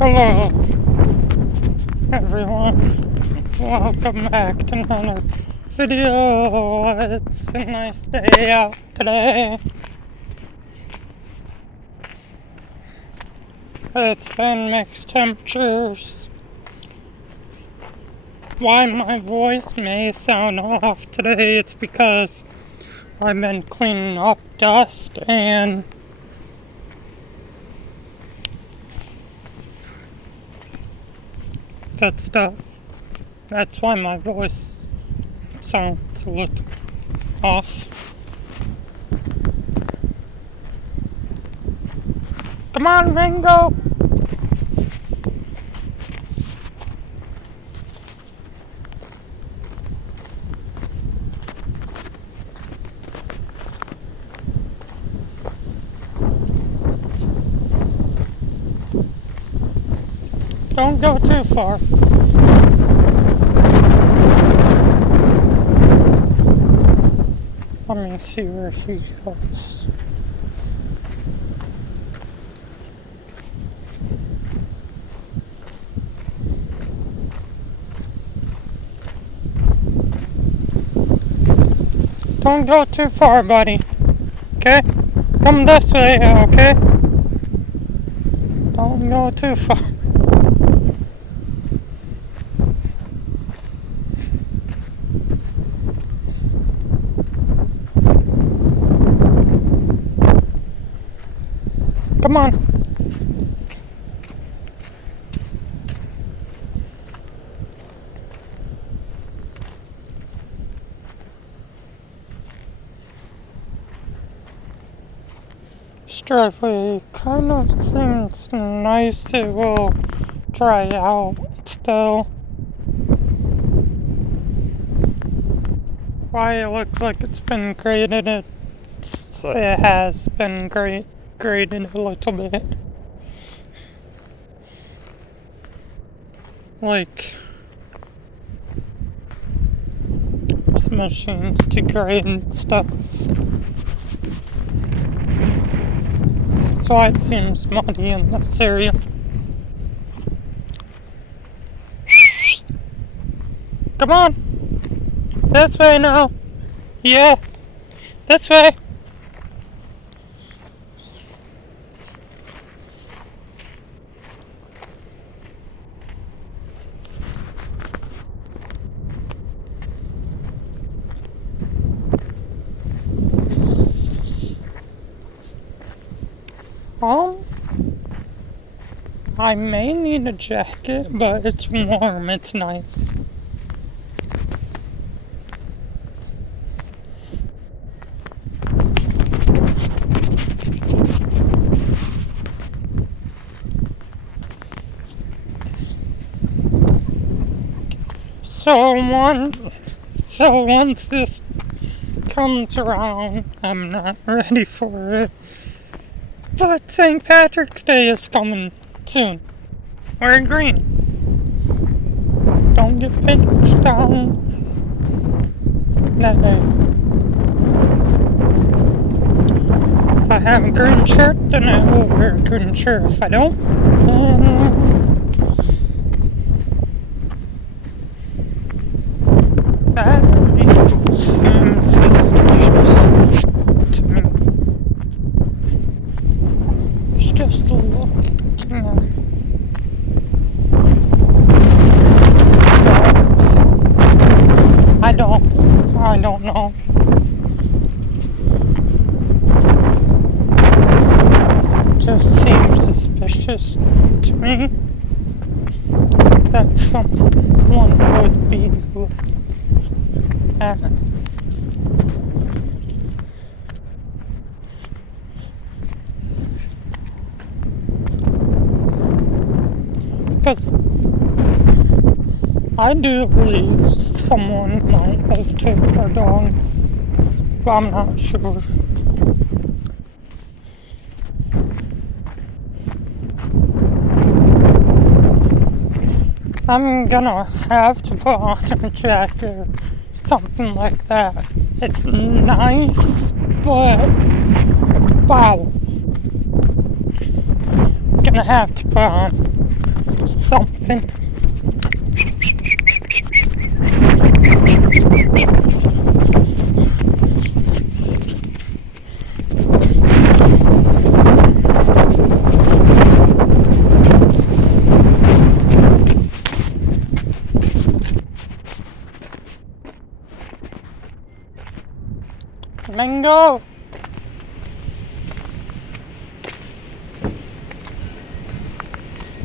Hello, everyone. Welcome back to another video. It's a nice day out today. It's been mixed temperatures. Why my voice may sound off today, it's because I've been cleaning up dust and that stuff. That's why my voice sounds a little off. Come on, Mango! Don't go too far. Let me see where he goes. Don't go too far, buddy. Okay? Come this way, okay? Don't go too far. Come on. This driveway kind of seems nice. It will dry out still. Why it looks like it's been graded, it has been graded a little bit. Like some machines to grade stuff. That's why it seems muddy in this area. Come on! This way now! Yeah! This way! I may need a jacket, but it's warm, it's nice. So once this comes around, I'm not ready for it. But St. Patrick's Day is coming soon. Wear green. Don't get pinched on that day. If I have a green shirt, then I will wear a green shirt. If I don't, that seems suspicious to me. It's just a look. I don't know. Just seems suspicious to me that someone would be at. Because I do believe someone might have took our dog, but I'm not sure. I'm gonna have to put on a jacket or something like that. It's nice, but wow. gonna have to put on something. Mango!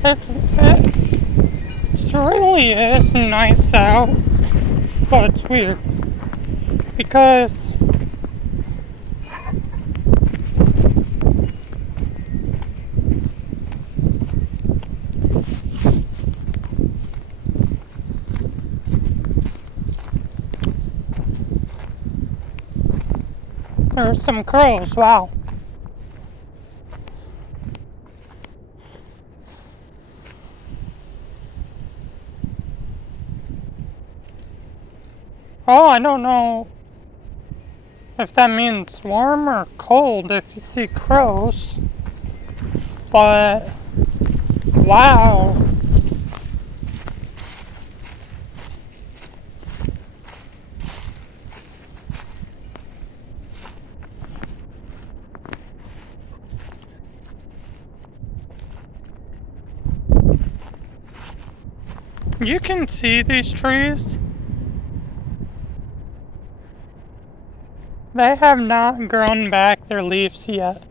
It really is nice out, but it's weird because there's some crows. Wow. Oh, I don't know if that means warm or cold if you see crows, but wow. You can see these trees. They have not grown back their leaves yet.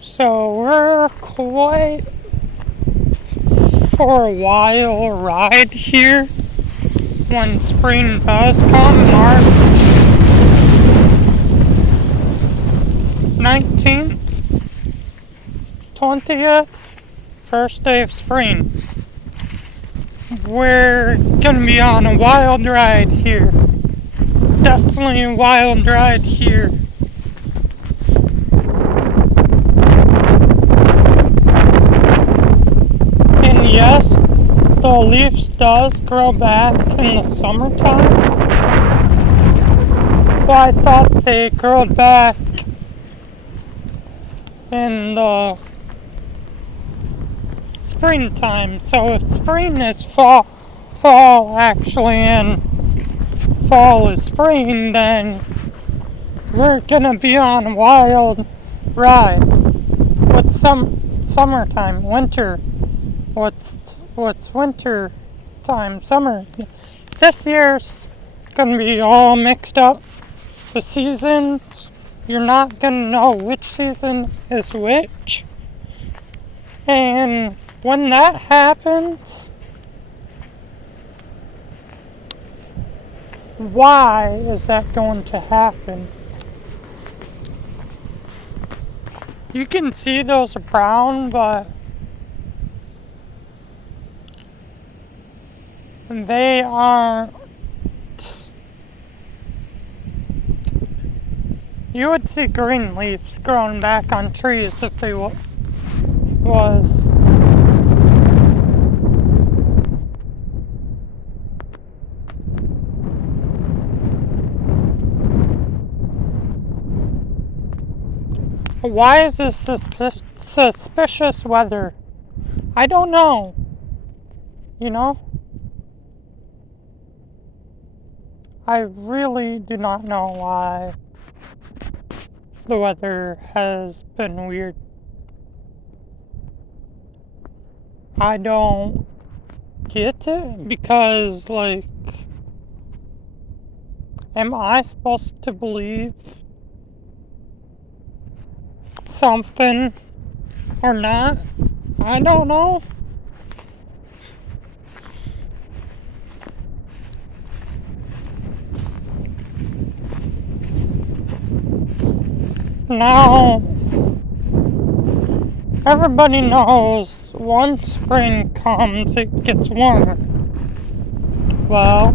So we're quite for a while ride here when spring does come, March 19th, 20th, first day of spring. We're gonna be on a wild ride here. Definitely a wild ride here. And yes, the leaves does grow back in the summertime. But I thought they growed back in the springtime. So if spring is fall actually, and fall is spring, then we're gonna be on a wild ride. What's summertime? Winter. What's winter time? Summer. This year's gonna be all mixed up. The seasons, you're not gonna know which season is which. And when that happens, why is that going to happen? You can see those are brown, but they aren't. You would see green leaves growing back on trees if they was. Why is this suspicious weather? I don't know. You know? I really do not know why the weather has been weird. I don't get it because, like, am I supposed to believe something or not? I don't know. Now, everybody knows once spring comes, it gets warmer. Well,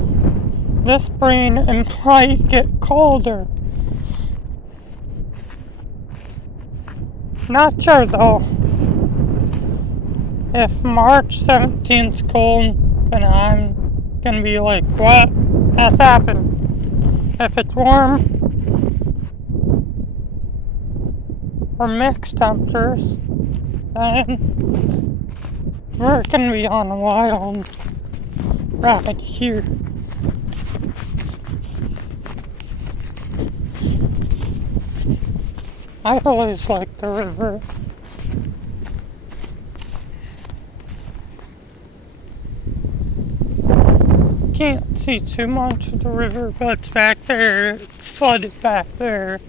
this spring it might get colder. Not sure though. If March 17th's cold, then I'm gonna be like, what has happened? If it's warm, or mixed temperatures, then we're gonna be on a wild ride here. I always like the river. Can't see too much of the river, but it's back there. It's flooded back there.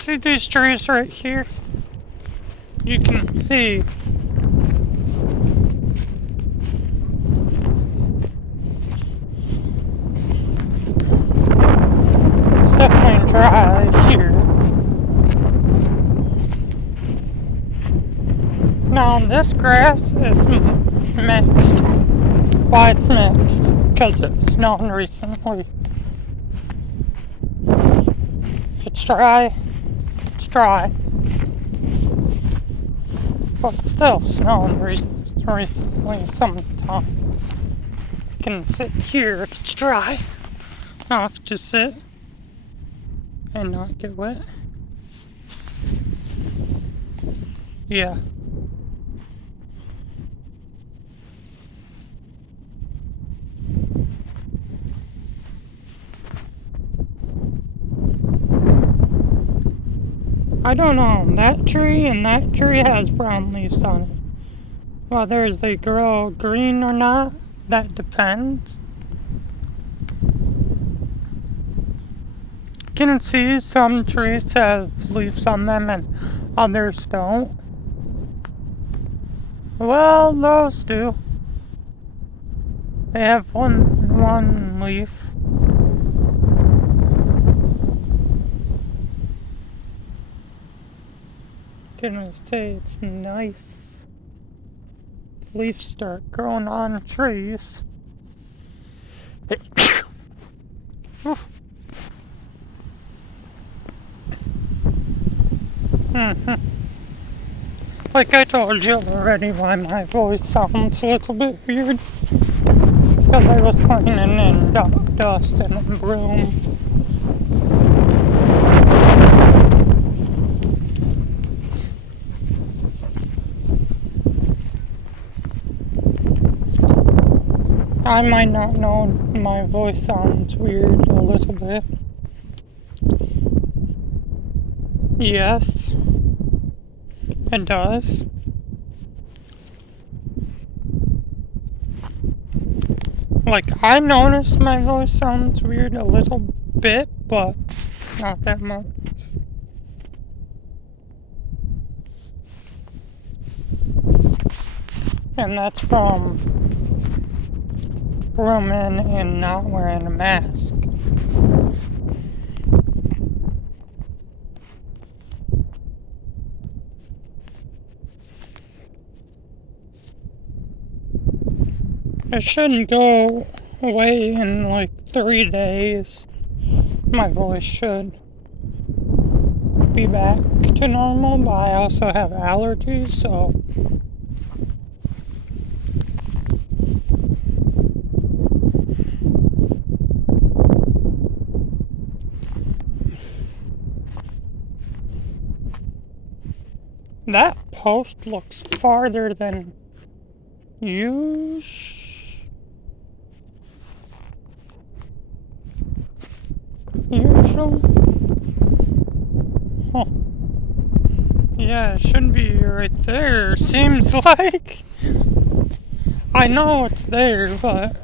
See these trees right here? You can see it's definitely dry here. Now this grass is mixed. Why it's mixed? Because it's snowed recently. If it's dry, it's dry. But it's still snowing recently sometime. You can sit here if it's dry. Now I have to sit and not get wet. Yeah. I don't know, that tree and that tree has brown leaves on it. Whether they grow green or not, that depends. You can see some trees have leaves on them and others don't. Well, those do. They have one leaf. Gonna say it's nice. Leaves start growing on trees. Like I told you already, why my voice sounds a little bit weird. Because I was cleaning and dust and a broom. I might not know my voice sounds weird a little bit. Yes, it does. Like, I notice my voice sounds weird a little bit, but not that much. And that's from brooming and not wearing a mask. It shouldn't go away in like 3 days. My voice should be back to normal, but I also have allergies, so that post looks farther than usual. Huh. Yeah, it shouldn't be right there, seems like. I know it's there, but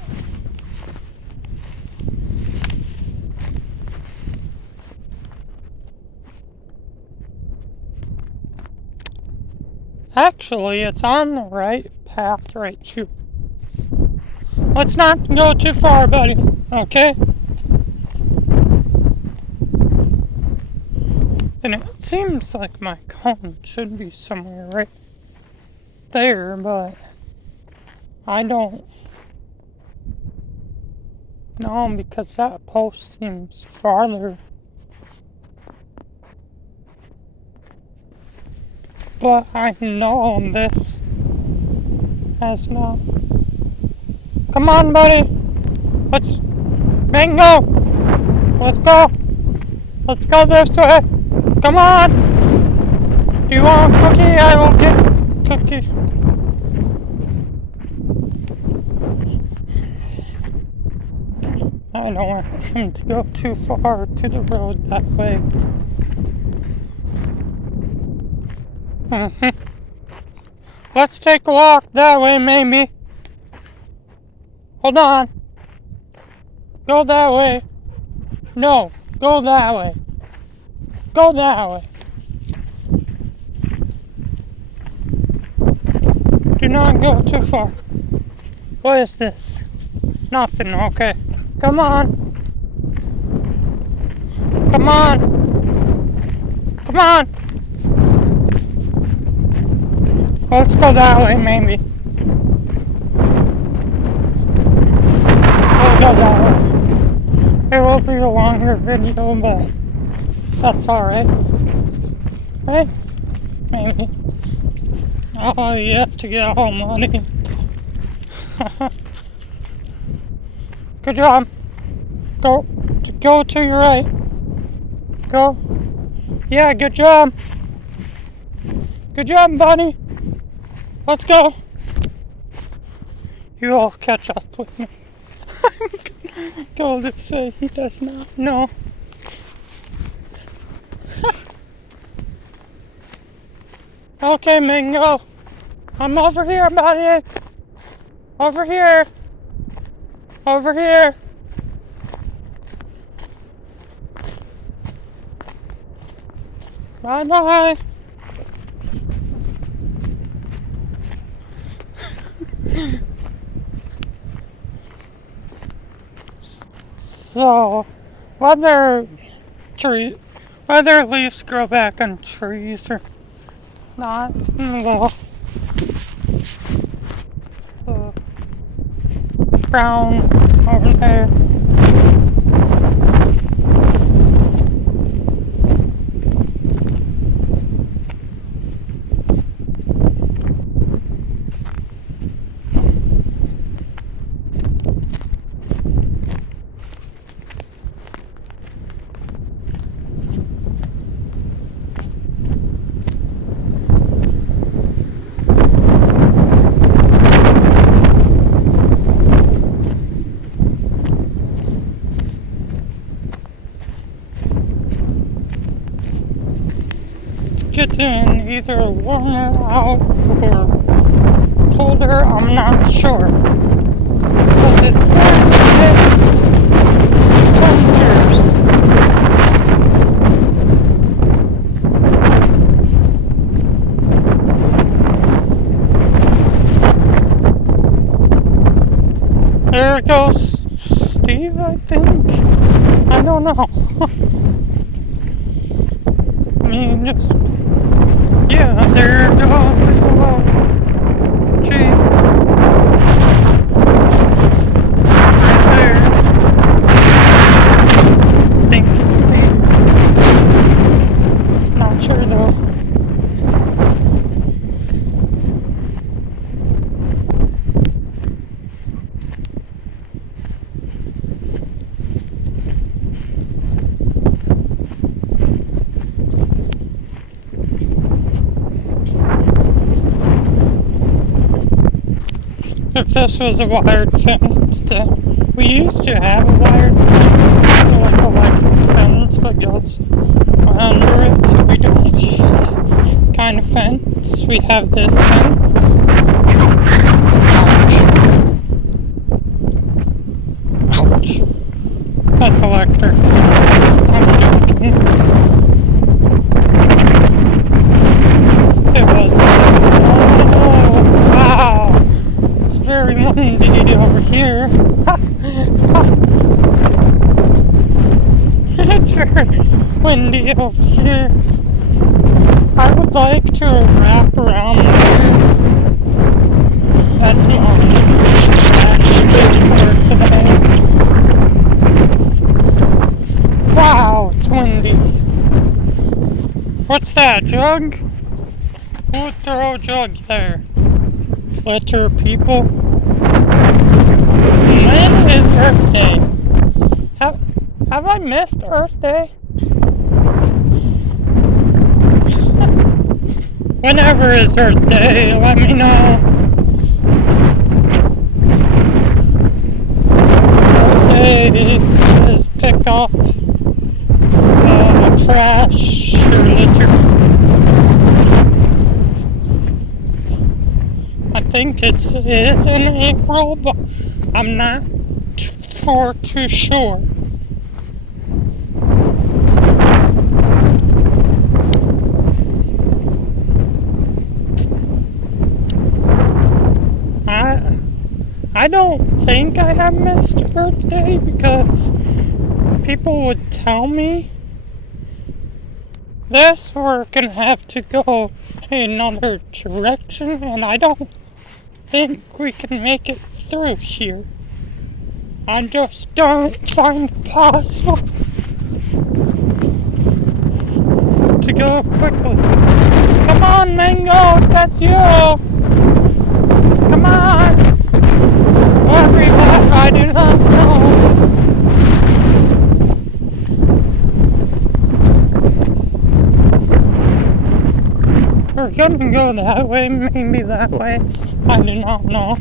actually, it's on the right path right here. Let's not go too far, buddy, okay? And it seems like my cone should be somewhere right there, but I don't No, because that post seems farther. But I know this has not. Come on, buddy. Let's. Mango! Let's go! Let's go this way! Come on! Do you want a cookie? I will give cookies. I don't want him to go too far to the road that way. Let's take a walk that way, maybe. Hold on. Go that way. No, go that way. Go that way. Do not go too far. What is this? Nothing, okay. Come on. Come on. Come on. Let's go that way, maybe. We'll go that way. It will be a longer video, but that's alright. Right? Maybe. Oh, you have to get all money. Good job. Go to your right. Go. Yeah, good job. Good job, buddy. Let's go. You all catch up with me. Go this way. He does not know. Okay, Mango. I'm over here, buddy. Over here. Over here. Bye-bye. So, whether leaves grow back on trees or not, well, brown over there. Getting either warmer out or colder, I'm not sure. Because it's been mixed temperatures. There goes Steve, I think. I don't know. I mean, just. Yeah, there goes the hello. Gee. Right there. I think it's Steve. Not sure though. If this was a wired fence, we used to have a wired fence, so like electric fence, but goes under it, so we don't use that kind of fence. We have this fence. Ouch. That's electric. I'm joking. It was. Oh, wow. Very windy over here. It's very windy over here. I would like to wrap around there. That's my strategy for today. Wow, it's windy. What's that, jug? Who would throw a jug there? Litter people? When is Earth Day? Have I missed Earth Day? Whenever is Earth Day, let me know. Earth Day is pick up trash or litter. I think it is in April, but I'm not too sure. I don't think I have missed Earth Day because people would tell me this, we're gonna have to go another direction, and I don't think we can make it through here. I just don't find it possible to go quickly. Come on, Mango, that's you! Come on! Wherever you are, I do not know. We're gonna go that way, maybe that way. I do not know.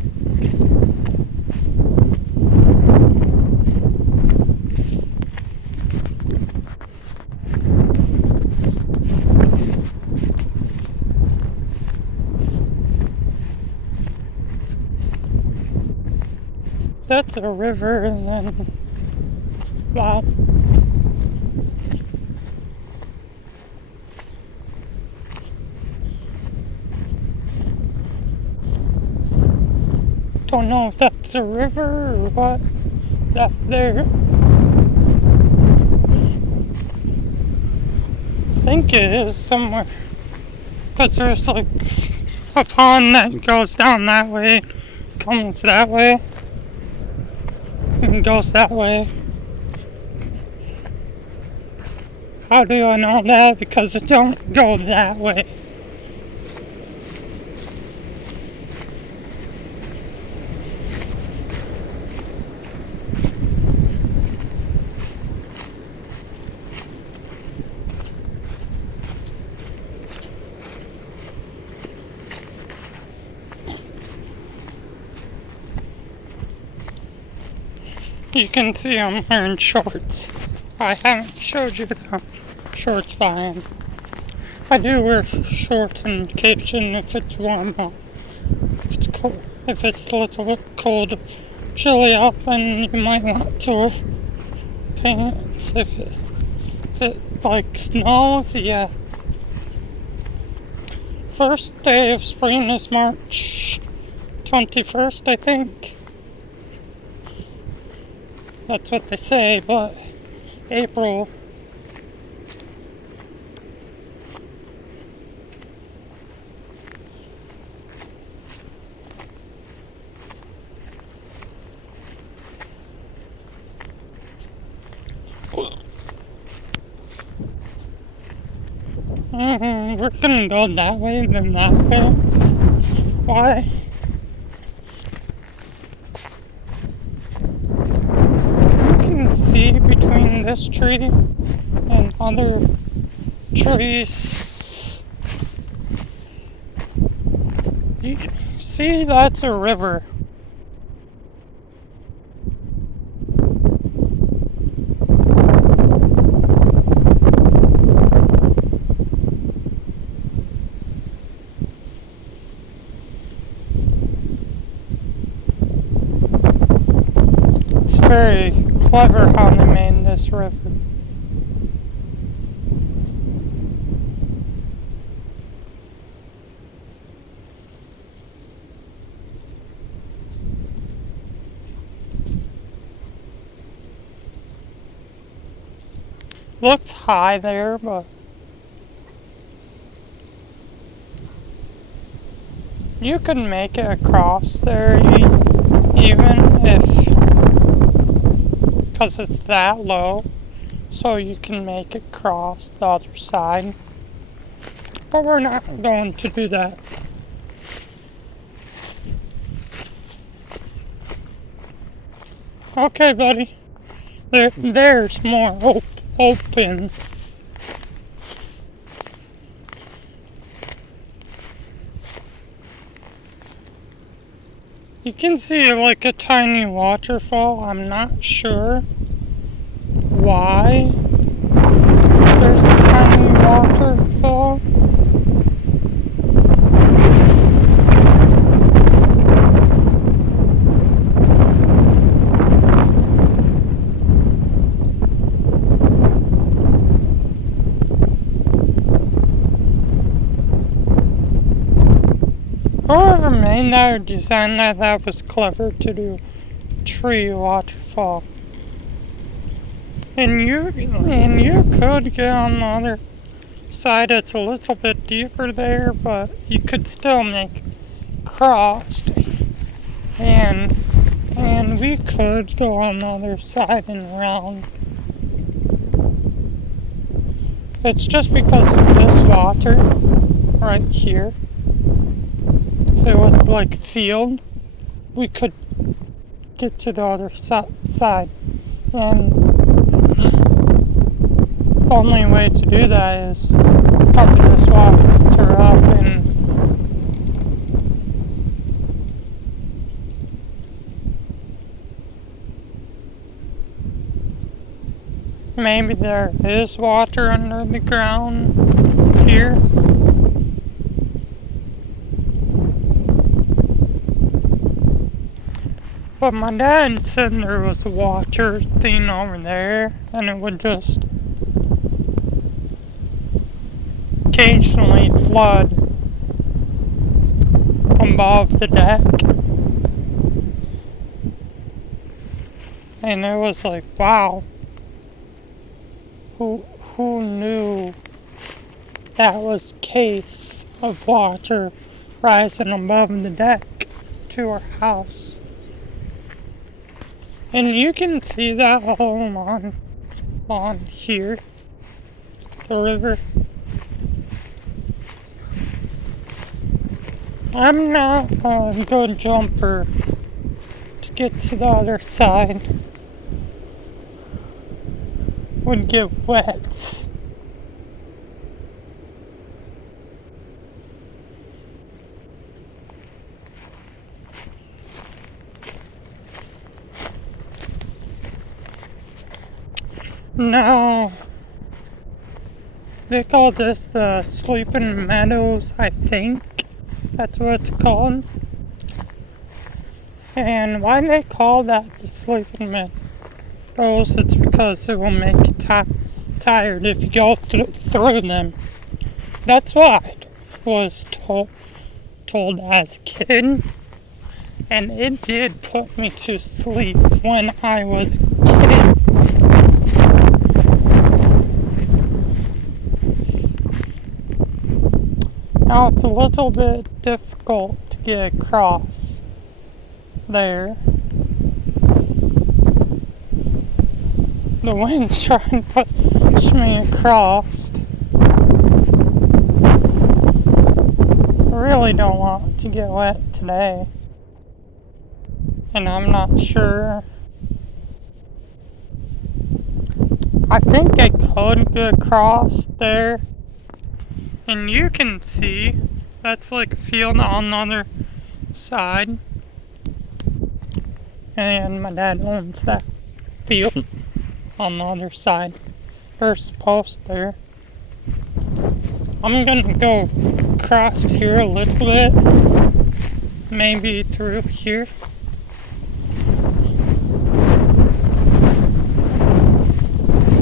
That's a river, and then wow. Don't know if that's a river or what. That there. I think it is somewhere. Because there's like a pond that goes down that way, comes that way, and goes that way. How do I know that? Because it don't go that way. You can see I'm wearing shorts. I haven't showed you the shorts behind. I do wear shorts on occasion if it's warm out. If it's cold, if it's a little bit cold, chilly out, then you might want to wear pants. If it like snows, yeah. First day of spring is March 21st, I think. That's what they say, but April. We're gonna go that way, then that way. Why? See between this tree and other trees. You see, that's a river. It's very clever how they made this river. Looks high there, but you can make it across there even if, because it's that low. so you can make it cross the other side. But we're not going to do that. Okay, buddy. There's more open. You can see like a tiny waterfall. I'm not sure why there's a tiny waterfall. Whoever made that or designed that was clever to do tree waterfall. And you could get on the other side. It's a little bit deeper there, but you could still make crossed. And we could go on the other side and around. It's just because of this water right here. If it was like field, we could get to the other side. And the only way to do that is cover this water up and maybe there is water under the ground here. But my dad said there was a water thing over there, and it would just occasionally flood above the deck. And it was like, wow, who knew that was case of water rising above the deck to our house. And you can see that all on here, the river. I'm not a good jumper to get to the other side. Would get wet. No. They call this the Sleeping Meadows, I think. That's what it's called. And why they call that the Sleeping Meadows, it's because it will make you tired if you go through them. That's what I was told as a kid. And it did put me to sleep when I was a kid. Now it's a little bit difficult to get across there. The wind's trying to push me across. I really don't want to get wet today. And I'm not sure. I think I could get across there. And you can see that's like a field on the other side. And my dad owns that field on the other side. There's a post there. I'm gonna go across here a little bit. Maybe through here.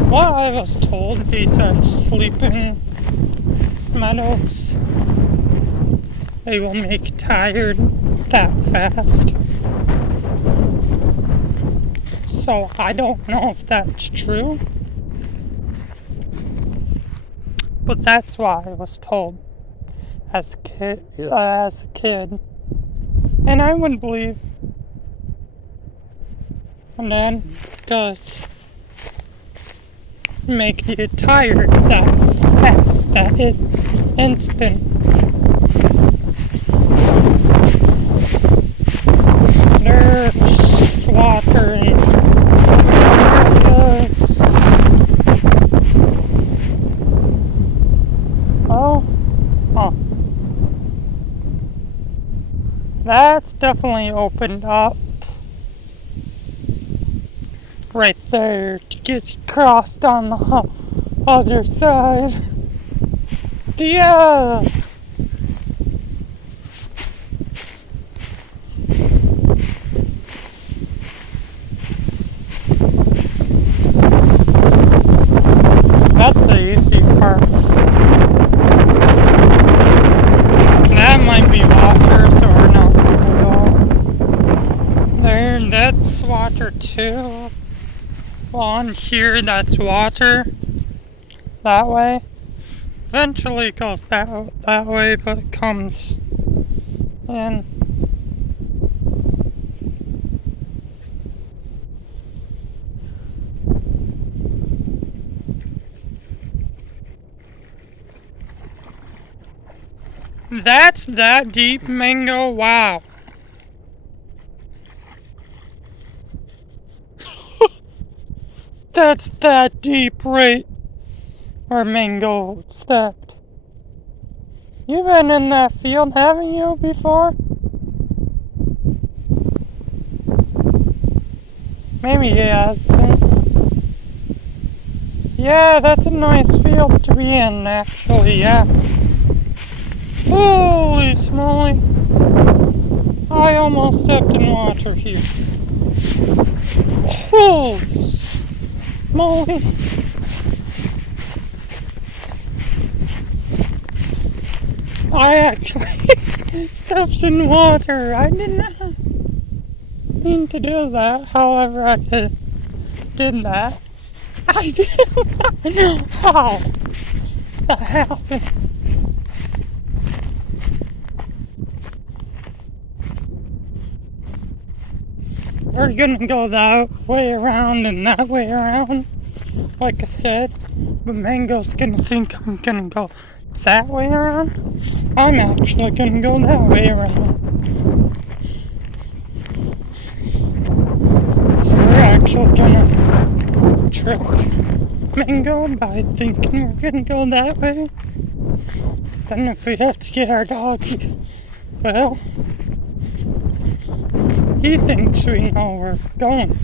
What I was told, these are sleeping meadows. They will make you tired that fast. So I don't know if that's true. But that's what I was told as a kid. And I would believe. And then, because make you tired that fast, that is instant. There's water in some areas. Oh. That's definitely opened up. Right there to get crossed on the other side. Yeah. That's the easy part. That might be water, so we're not gonna go there. That's water too. On here, that's water. That way. Eventually it goes that way, but it comes in. That's that deep, Mango? Wow. That's that deep right where Mango stepped. You've been in that field, haven't you, before? Maybe he hasn't. Yeah, that's a nice field to be in, actually, yeah. Holy smoly. I almost stepped in water here. Holy smoly. I actually stepped in water. I did not mean to do that. However, I did that. I did not know how that happened. We're gonna go that way around and that way around, like I said. But Mango's gonna think I'm gonna go that way around. I'm actually gonna go that way around. So we're actually gonna trick Mango by thinking we're gonna go that way. Then if we have to get our dog, well, he thinks we know where we're going.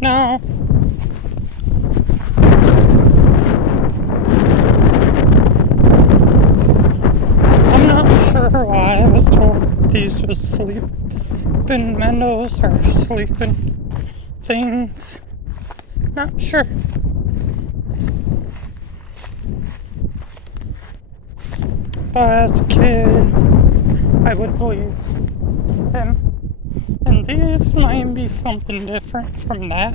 No. I'm not sure why I was told these were sleeping meadows or sleeping things. Not sure. But as a kid, I would believe him. And these might be something different from that.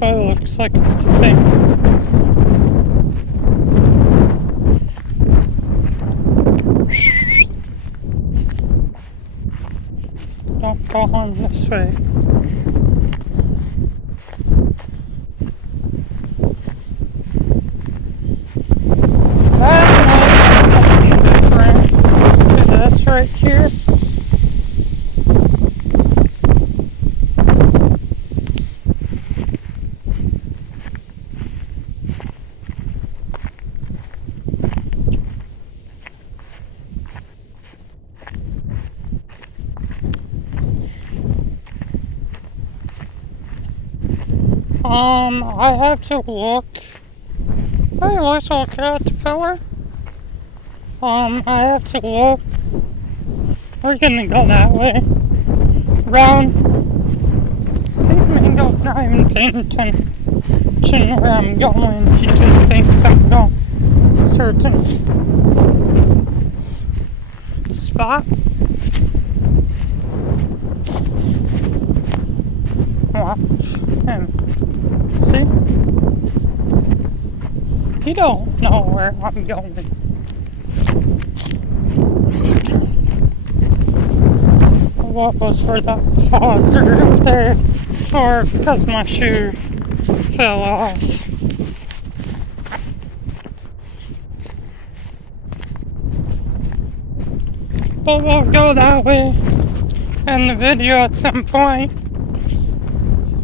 But it looks like it's the same. Don't go on this way. Right here. I have to look. Hey, little caterpillar. I have to look. We're gonna go that way. Round. See, Mango's not even paying attention where I'm going. He just thinks I'm going certain spot. Watch him. See? He don't know where I'm going. what was for the hazard there, or because my shoe fell off. But we'll go that way in the video at some point.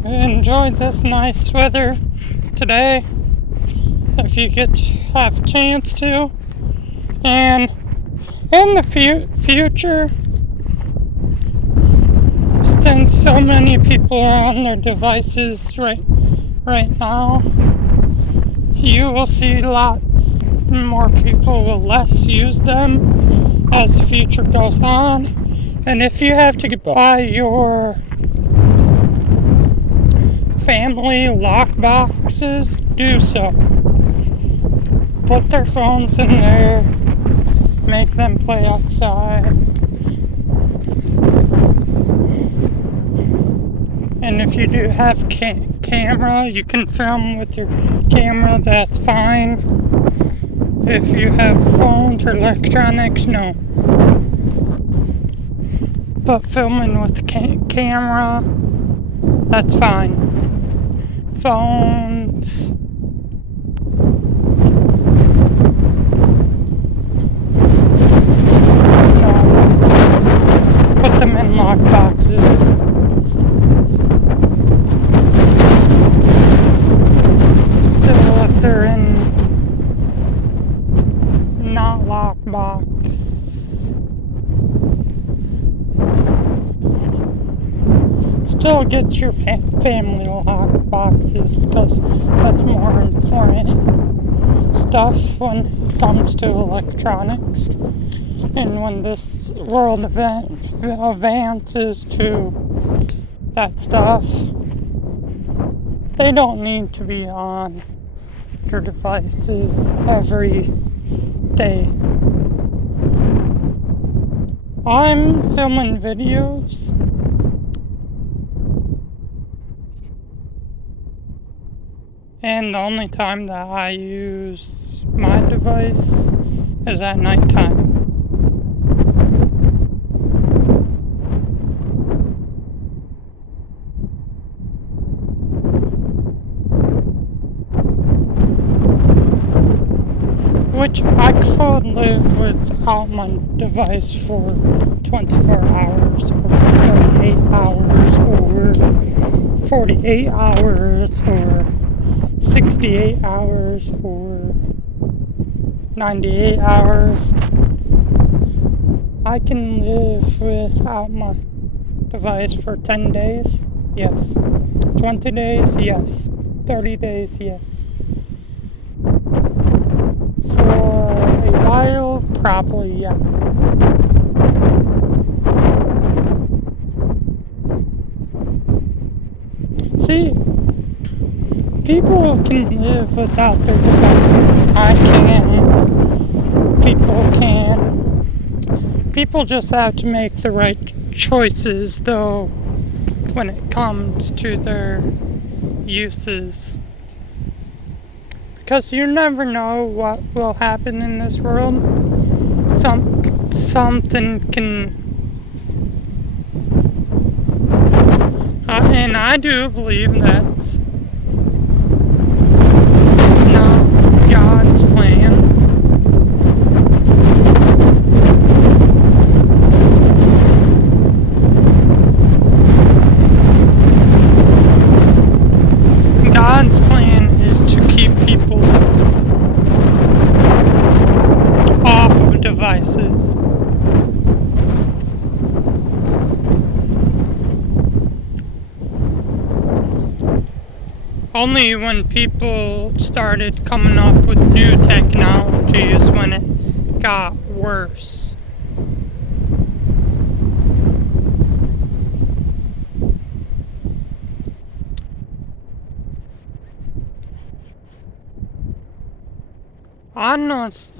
I enjoyed this nice weather today, if you have a chance to. And in the future, since so many people are on their devices right now, you will see lots more people will less use them as the future goes on. And if you have to buy your family lock boxes, do so. Put their phones in there, make them play outside. And if you do have camera, you can film with your camera, that's fine. If you have phones or electronics, no. But filming with the camera, that's fine. Phones, no. Put them in lock boxes. Still, if they're in not lock box, still get your family lock boxes, because that's more important stuff when it comes to electronics. And when this world advances to that stuff, they don't need to be on their devices every day. I'm filming videos, and the only time that I use my device is at nighttime. Which I could live without my device for 24 hours, or 38 hours, or 48 hours, or 68 hours, or 98 hours. I can live without my device for 10 days, yes. 20 days, yes. 30 days, yes. For a while, probably, yeah. See, people can live without their devices. I can. People can. People just have to make the right choices, though, when it comes to their uses. Because you never know what will happen in this world. Something can... and I do believe that's not God's plan. God's plan is to keep people off of devices. Only when people started coming up with new technology is when it got worse.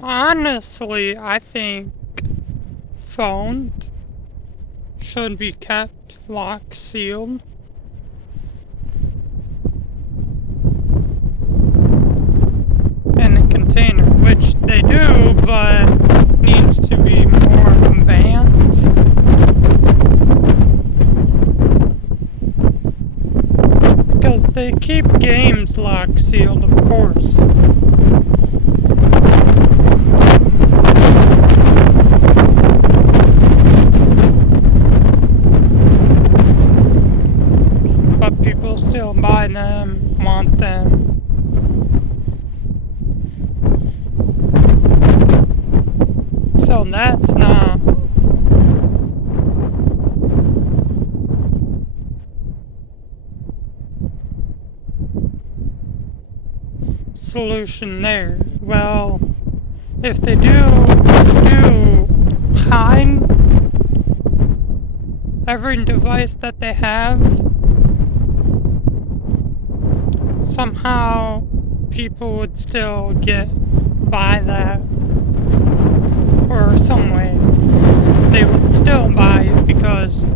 Honestly, I think phones should be kept locked, sealed. In a container, which they do, but needs to be more advanced. them, want them. So that's not solution there. Well, if they do hide every device that they have, somehow people would still get by that, or some way they would still buy it, because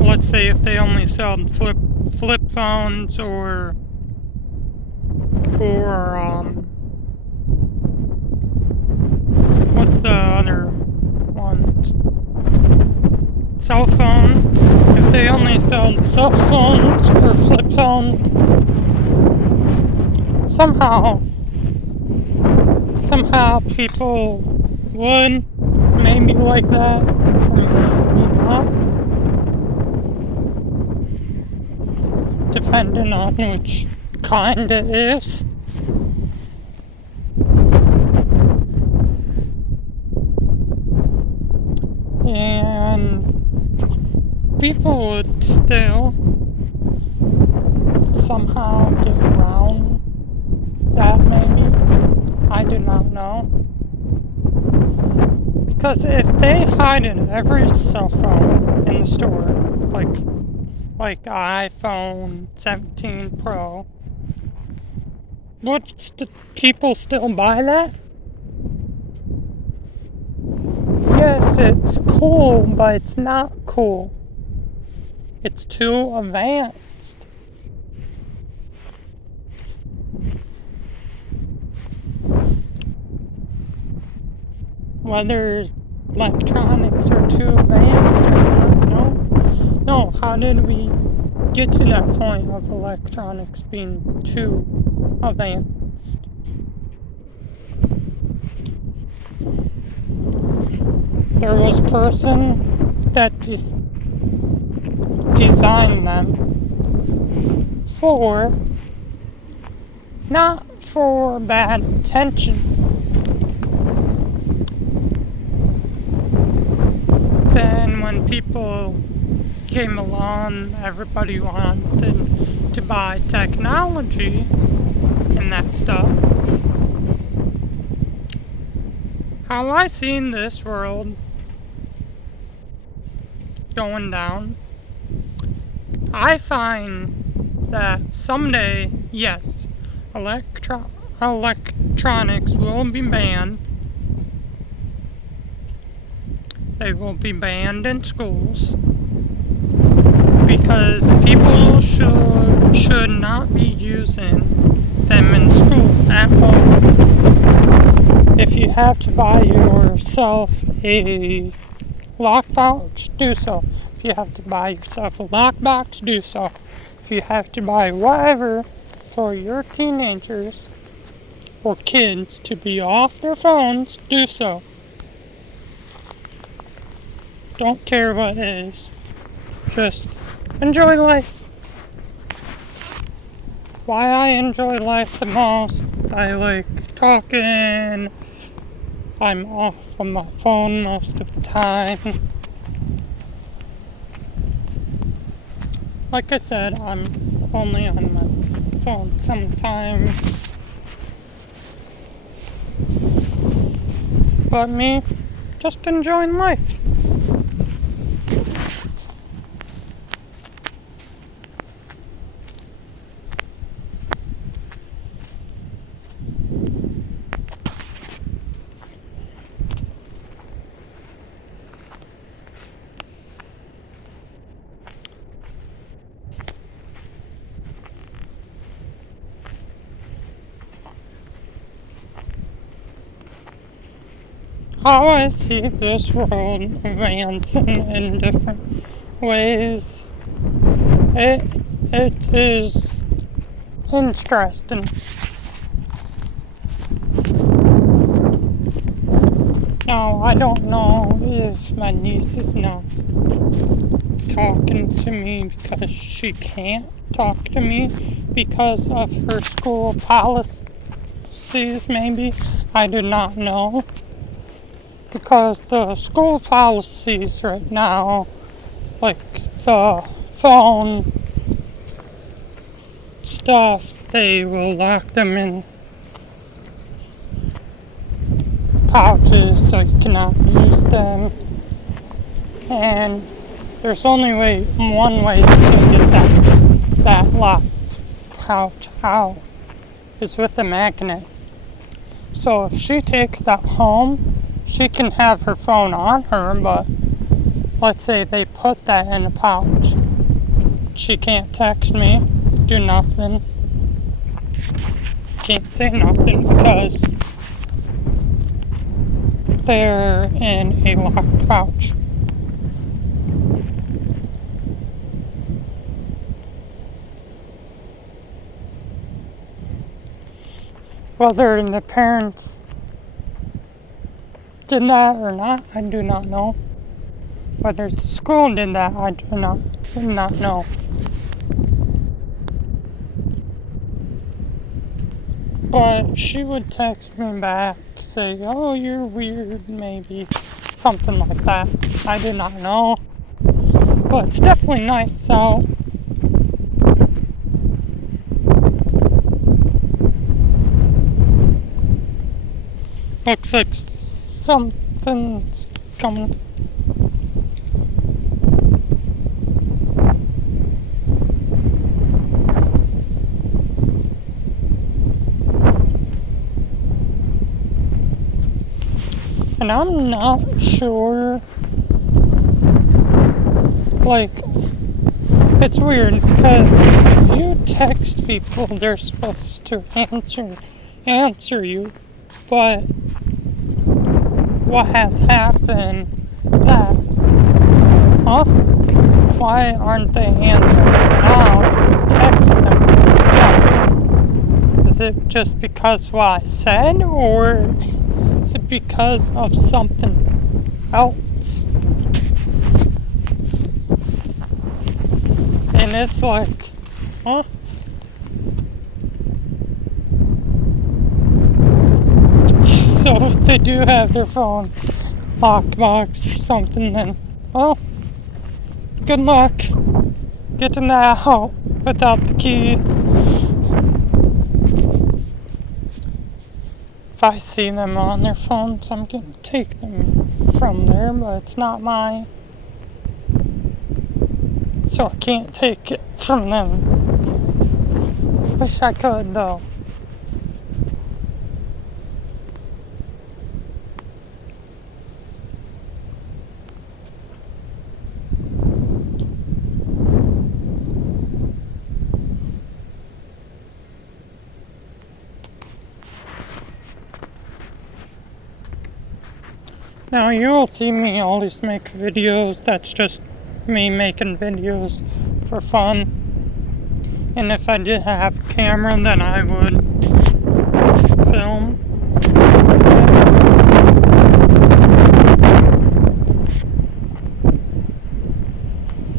let's say if they only sold flip phones or what's the other ones? Cell phones. If they only sold cell phones or flip phones, somehow people would maybe like that, or maybe not, depending on which kind it is. And people would still somehow get around that, maybe. I do not know. Because if they hide in every cell phone in the store, like iPhone 17 Pro, would people still buy that? Yes, it's cool, but it's not cool. It's too advanced. Whether electronics are too advanced or not, no, how did we get to that point of electronics being too advanced? There was a person that just designed them not for bad intentions. Then when people came along, everybody wanted to buy technology and that stuff. How I seen this world going down, I find that someday, yes, electronics will be banned. They will be banned in schools, because people should not be using them in schools at all. If you have to buy yourself a lockbox, do so. If you have to buy yourself a lockbox, do so. If you have to buy whatever for your teenagers or kids to be off their phones, do so. Don't care what it is. Just enjoy life. Why I enjoy life the most, I like talking. I'm off on my phone most of the time. Like I said, I'm only on my phone sometimes. But me, just enjoying life. How I see this world advancing in different ways, it is interesting. Now, I don't know if my niece is not talking to me because she can't talk to me because of her school policies, maybe. I do not know. Because the school policies right now, like the phone stuff, they will lock them in pouches so you cannot use them. And there's only one way you can get that locked pouch out is with a magnet. So if she takes that home, she can have her phone on her, but let's say they put that in a pouch. She can't text me, do nothing, can't say nothing because they're in a locked pouch. Whether the parents did that or not, I do not know. Whether the school did that, I do not know. But she would text me back, say, oh, you're weird, maybe. Something like that. I do not know. But it's definitely nice out. Looks like something's coming. And I'm not sure, like, it's weird because if you text people, they're supposed to answer you, but what has happened that, why aren't they answering now if you text them something? Is it just because what I said, or is it because of something else? And it's like, So if they do have their phone lockbox or something, then, well, good luck getting that out without the key. If I see them on their phones, I'm going to take them from there, but it's not mine. So I can't take it from them. Wish I could, though. Now you'll see me always make videos. That's just me making videos for fun. And if I did have a camera, then I would film.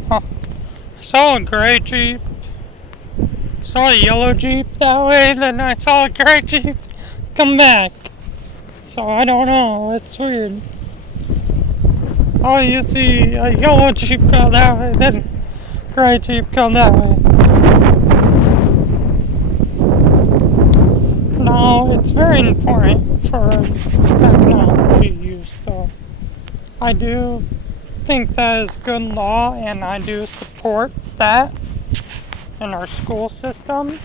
I saw a gray Jeep. Saw a yellow Jeep that way, then I saw a gray Jeep come back. So I don't know, it's weird. Oh, you see a yellow Jeep go that way, then gray Jeep go that way. No, it's very important for technology use, though. I do think that is good law, and I do support that in our school systems.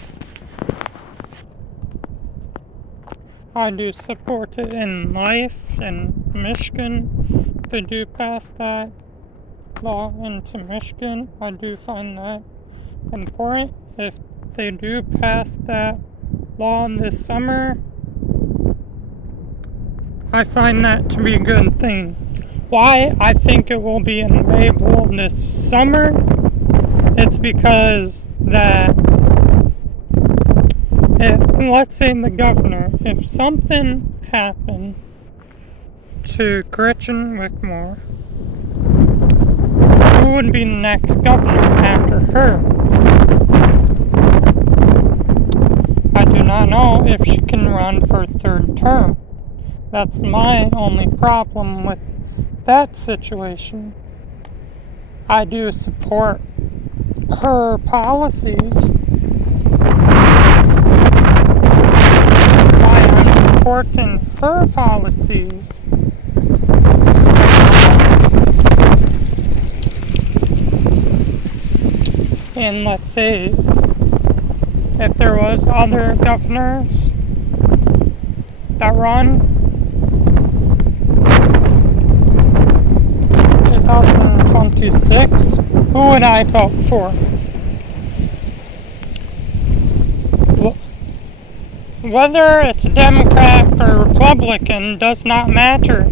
I do support it in life in Michigan. They do pass that law into Michigan. I do find that important. If they do pass that law this summer, I find that to be a good thing. Why I think it will be enabled this summer, it's because that let's say the governor, if something happened to Gretchen Whitmer, who would be the next governor after her. I do not know if she can run for a third term. That's my only problem with that situation. I do support her policies. Why I'm supporting her policies. And let's say if there was other governors that run 2026, who would I vote for? Whether it's Democrat or Republican does not matter.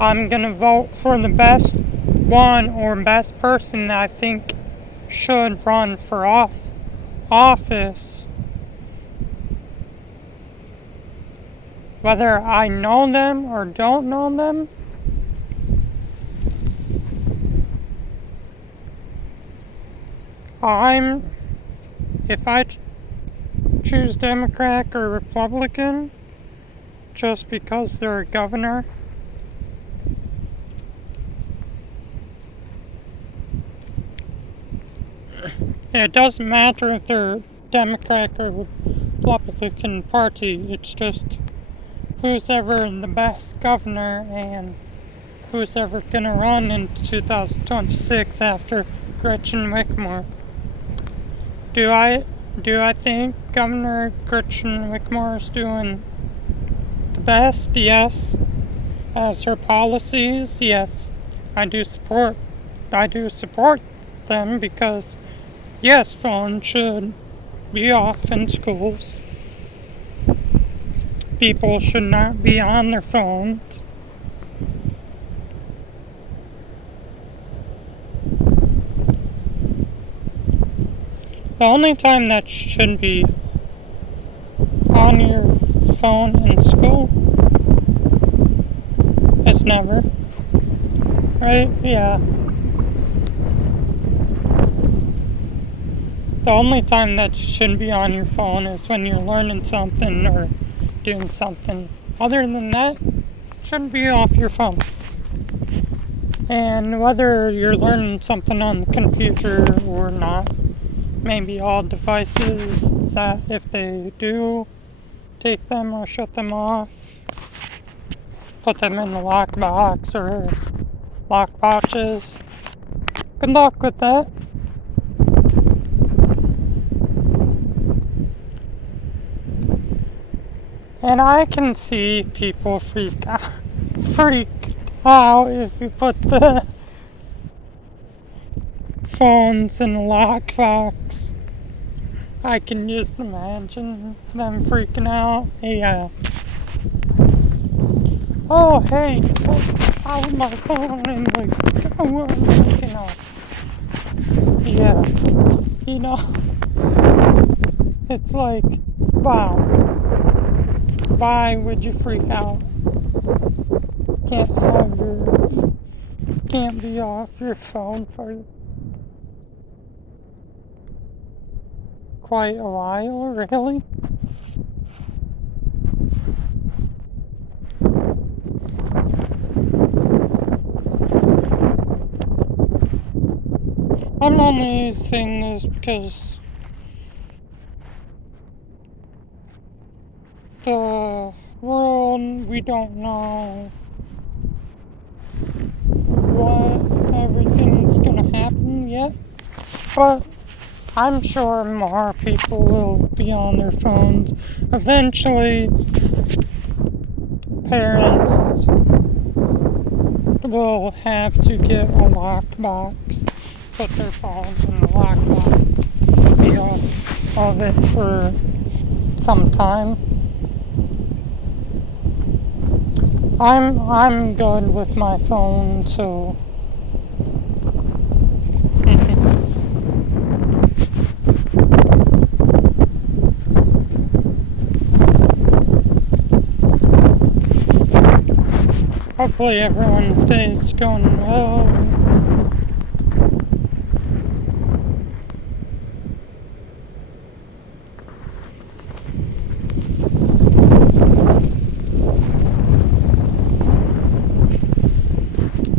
I'm gonna vote for the best one or best person that I think should run for office. Whether I know them or don't know them, if I choose Democrat or Republican just because they're a governor, it doesn't matter if they're Democrat or Republican Party. It's just who's ever the best governor and who's ever gonna run in 2026 after Gretchen Whitmer. Do I think Governor Gretchen Whitmer is doing the best? Yes. As her policies, yes. I do support them because yes, phones should be off in schools. People should not be on their phones. The only time that should be on your phone in school is never. Right? Yeah. The only time that shouldn't be on your phone is when you're learning something or doing something. Other than that, it shouldn't be off your phone. And whether you're learning something on the computer or not, maybe all devices that if they do take them or shut them off, put them in the lockbox or lock pouches. Good luck with that. And I can see people freaked out if you put the phones in the lockbox. I can just imagine them freaking out. Yeah. Oh, hey, I found my phone and like, I'm freaking out. Yeah. You know, it's like, wow. Why would you freak out? Can't be off your phone for quite a while, really? I'm only saying this because the world, we don't know what everything's gonna happen yet, but I'm sure more people will be on their phones. Eventually, parents will have to get a lockbox, put their phones in the lockbox, be off of it for some time. I'm good with my phone, so Hopefully everyone's day is going well.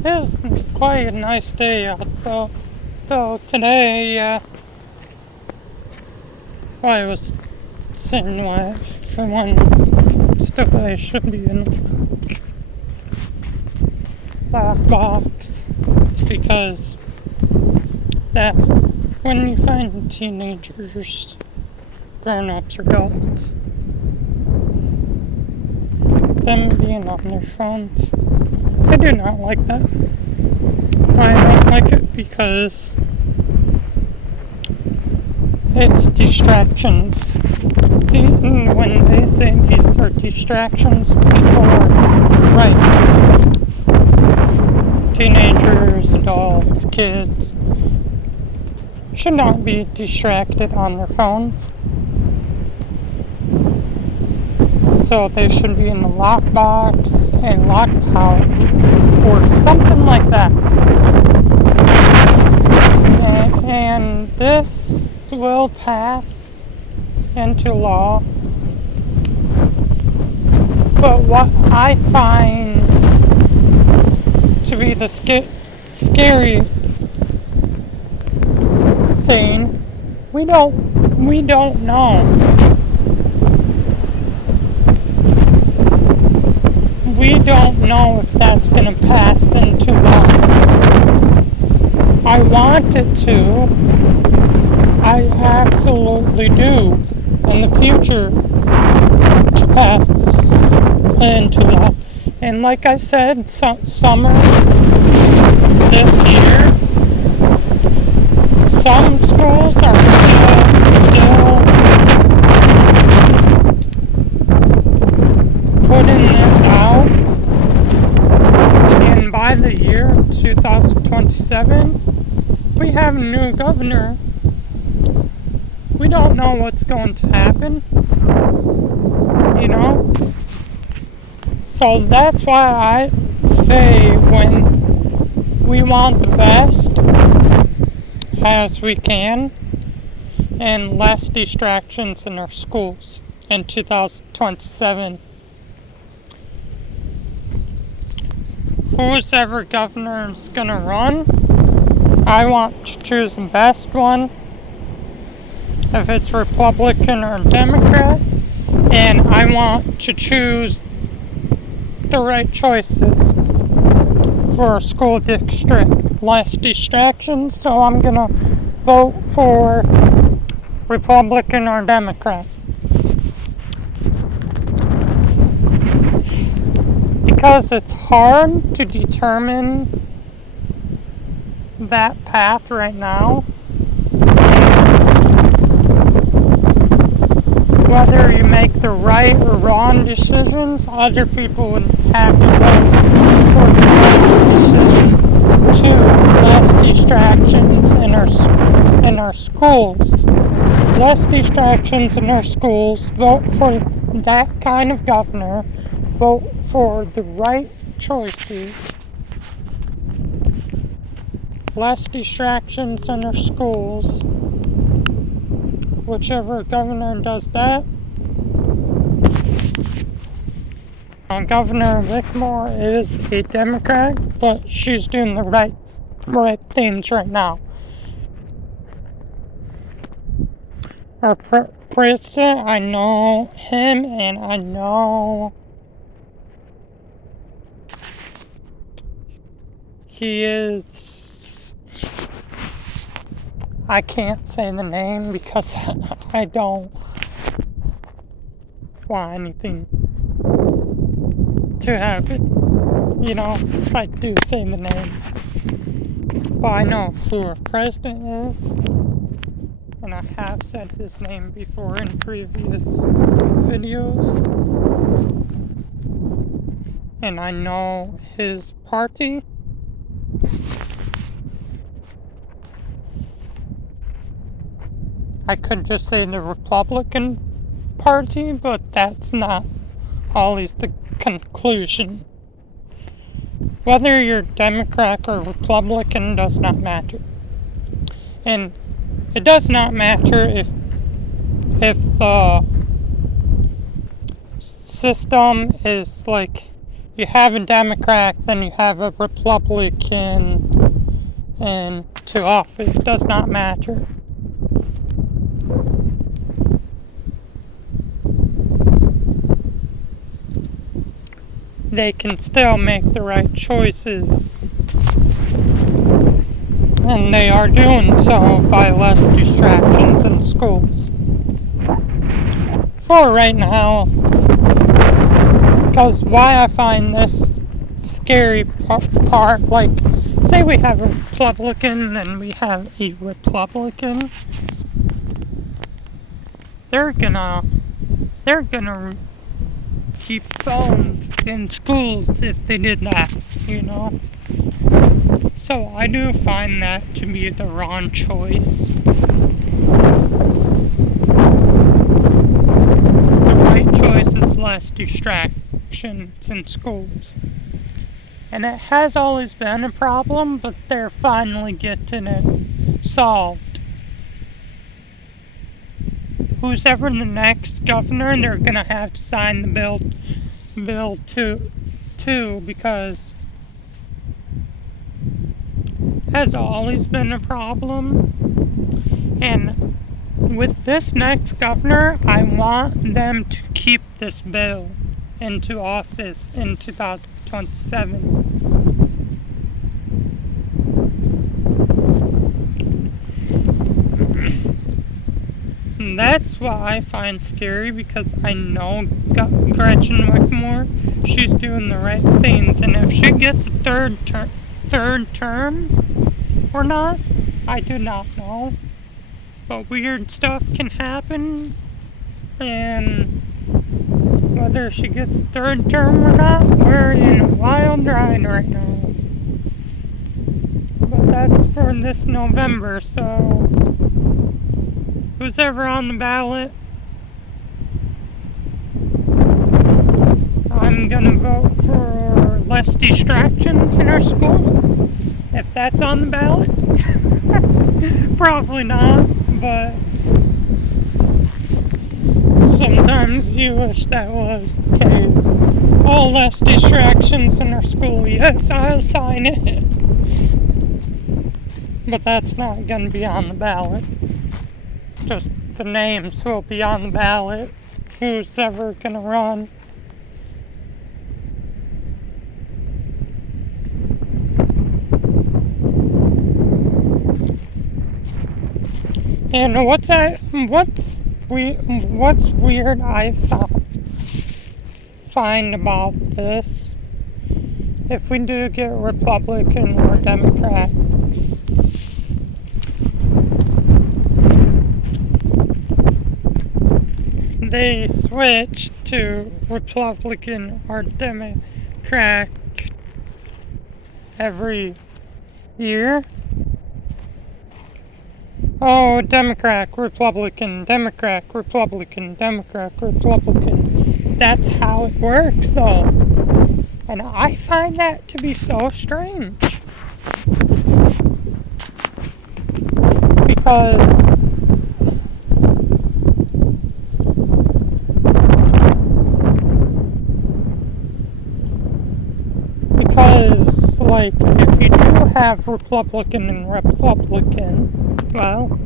It's quite a nice day out though today, I was sitting for one stuff I should be in the black box. It's because that when you find teenagers, grown-ups or adults, them being on their phones, I do not like that. I don't like it because it's distractions. When they say these are distractions, people are right. Teenagers, adults, kids should not be distracted on their phones. So they should be in the lockbox, a lock pouch, or something like that. And this will pass into law. But what I find to be the scary thing, we don't know. We don't know if that's going to pass into law. I want it to. I absolutely do. In the future, to pass into law. And like I said, summer this year, some schools are still putting this out. And by the year 2027, we have a new governor. We don't know what's going to happen, you know? So that's why I say when we want the best as we can and less distractions in our schools in 2027. Who's ever governor is gonna run, I want to choose the best one. If it's Republican or Democrat, and I want to choose the right choices for a school district, less distractions, so I'm gonna vote for Republican or Democrat. Because it's hard to determine that path right now. Whether you make the right or wrong decisions, other people would have to vote for the right decision. Two, less distractions in our schools. Less distractions in our schools. Vote for that kind of governor. Vote for the right choices. Less distractions in our schools. Whichever governor does that. Governor Whitmore is a Democrat, but she's doing the right things right now. Our president, I know him, and I know he is. I can't say the name because I don't want anything to happen, you know, if I do say the name. But I know who our president is, and I have said his name before in previous videos. And I know his party. I could just say the Republican Party, but that's not always the conclusion. Whether you're Democrat or Republican does not matter. And it does not matter if the system is like you have a Democrat, then you have a Republican into office. Does not matter. They can still make the right choices, and they are doing so by less distractions in schools. For right now, because why I find this scary part, like, say we have a Republican and we have a Republican, they're gonna keep phones in schools if they did that, you know? So I do find that to be the wrong choice. The right choice is less distractions in schools. And it has always been a problem, but they're finally getting it solved. Who's ever the next governor, they're gonna have to sign the bill too, because it has always been a problem. And with this next governor, I want them to keep this bill into office in 2027. And that's what I find scary, because I know Gretchen Whitmore, she's doing the right things, and if she gets a third term or not, I do not know. But weird stuff can happen, and whether she gets a third term or not, we're in a wild ride right now. But that's for this November, so who's ever on the ballot, I'm gonna vote for less distractions in our school. If that's on the ballot. Probably not, but sometimes you wish that was the case. Oh, less distractions in our school. Yes, I'll sign it. But that's not gonna be on the ballot. Just the names will be on the ballot. Who's ever gonna run? And what's weird I find about this, if we do get Republican or Democrats, they switch to Republican or Democrat every year. Oh, Democrat, Republican, Democrat, Republican, Democrat, Republican. That's how it works, though. And I find that to be so strange. Because like, if you do have Republican and Republican, well,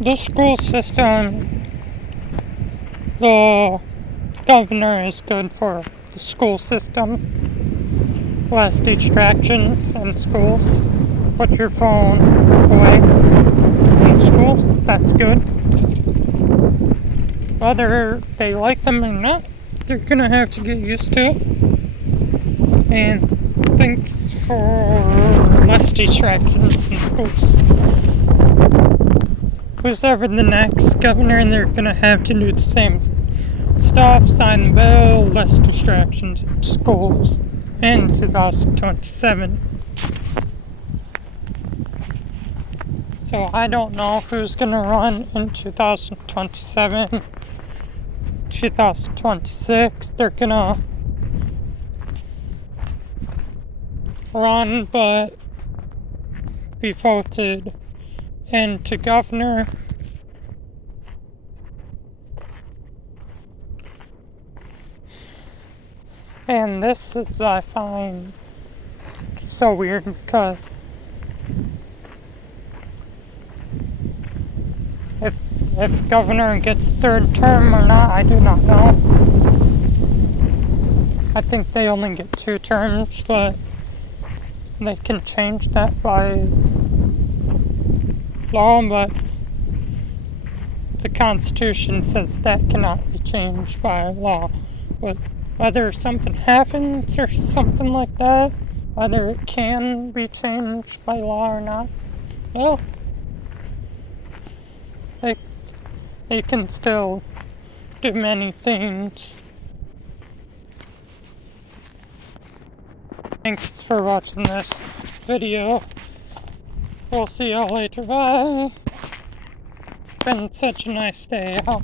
the school system, the governor is good for the school system. Less distractions in schools. Put your phones away in schools. That's good. Whether they like them or not, they're gonna have to get used to it. And thanks for less distractions in schools. Who's ever the next governor, and they're gonna have to do the same stuff, sign the bill, less distractions in schools. in 2027. So I don't know who's gonna run in 2027, 2026. They're gonna run but be voted into governor. And this is what I find so weird, because if governor gets third term or not, I do not know. I think they only get 2 terms, but they can change that by law, but the Constitution says that cannot be changed by law. But whether something happens or something like that, whether it can be changed by law or not, well, they can still do many things. Thanks for watching this video. We'll see y'all later. Bye. It's been such a nice day out.